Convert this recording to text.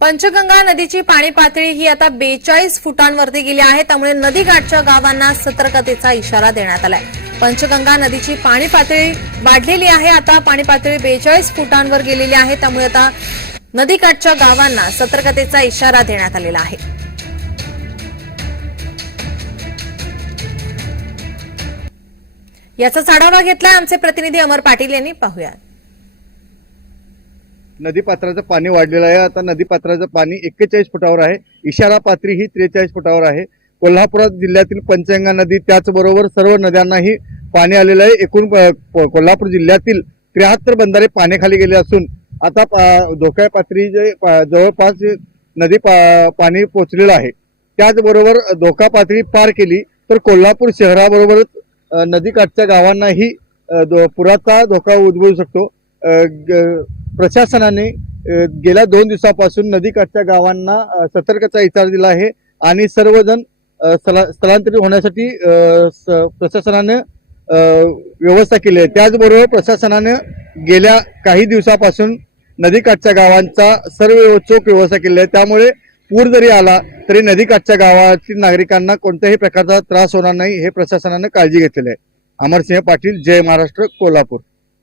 पंचगंगा नदीची पाणी पातळी ही आता बेचाळीस फुटांवरती गेली आहे. त्यामुळे नदीकाठच्या गावांना सतर्कतेचा इशारा देण्यात आलाय. पंचगंगा नदीची पाणी पातळी वाढलेली आहे. आता पाणी पातळी बेचाळीस फुटांवर गेलेली आहे. त्यामुळे आता नदीकाठच्या गावांना सतर्कतेचा इशारा देण्यात आलेला आहे. याचा आढावा घेतलाय आमचे प्रतिनिधी अमर पाटील यांनी. पाहूया नदीपात्राचं पाणी वाढलेलं आहे. आता नदीपात्राचं पाणी एक्केचाळीस फुटावर आहे. इशारा पात्री ही त्रेचाळीस फुटावर आहे. कोल्हापुरात जिल्ह्यातील पंचगंगा नदी त्याचबरोबर सर्व नद्यांनाही पाणी आलेलं आहे. एकूण को- कोल्हापूर जिल्ह्यातील त्र्याहत्तर बंधारे पाण्याखाली गेले असून आता पा- धोक्या पातळी जे पा- जवळपास नदी पा- पाणी पोचलेलं आहे. त्याचबरोबर धोका पातळी पार केली तर कोल्हापूर शहराबरोबरच नदीकाठच्या गावांनाही दो- पुराचा धोका उद्भवू शकतो. ग- प्रशासनाने गेल्या दोन दिवसापासून नदीकाठच्या गावांना सतर्कचा इशारा दिला आहे आणि सर्वजण स्थला- स्थलांतरित होण्यासाठी स- प्रशासनाने व्यवस्था केली आहे. त्याचबरोबर प्रशासनाने गेल्या काही दिवसापासून नदीकाठच्या गावांचा सर्व चोख व्यवस्था केली आहे. त्यामुळे पूर जरी आला तरी नदीकाठच्या गावातील नागरिकांना कोणत्याही प्रकारचा त्रास होणार नाही हे प्रशासनाने काळजी घेतलेली आहे. अमरसिंह पाटील जय महाराष्ट्र कोल्हापूर.